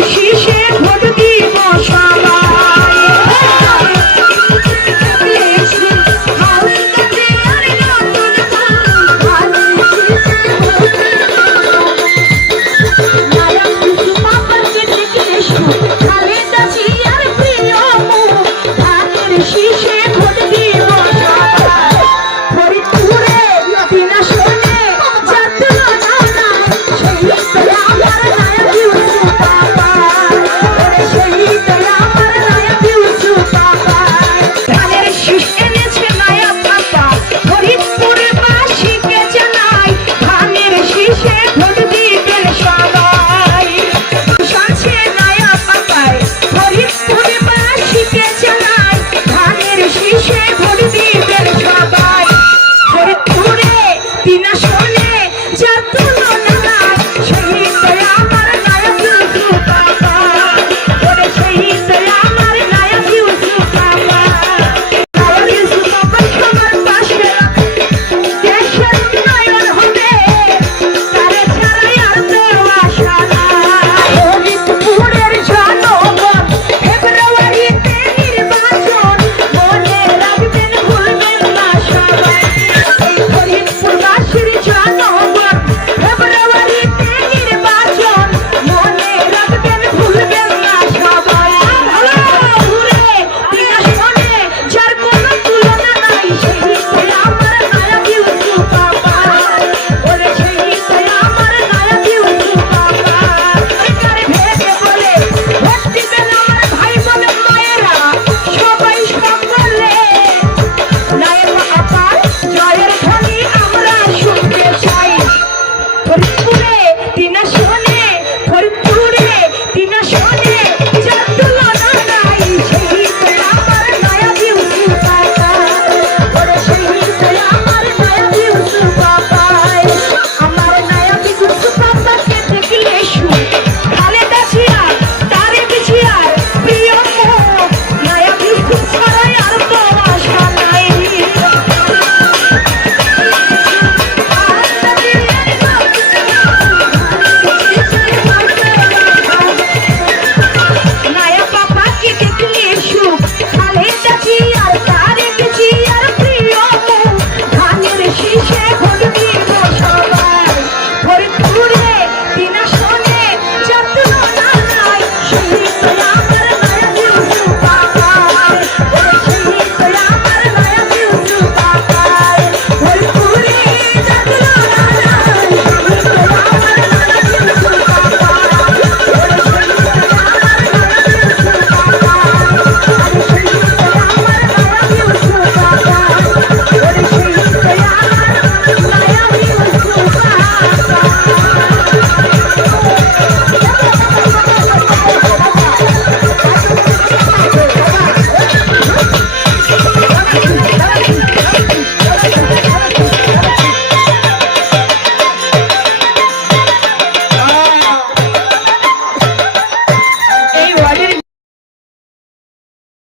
Yeah.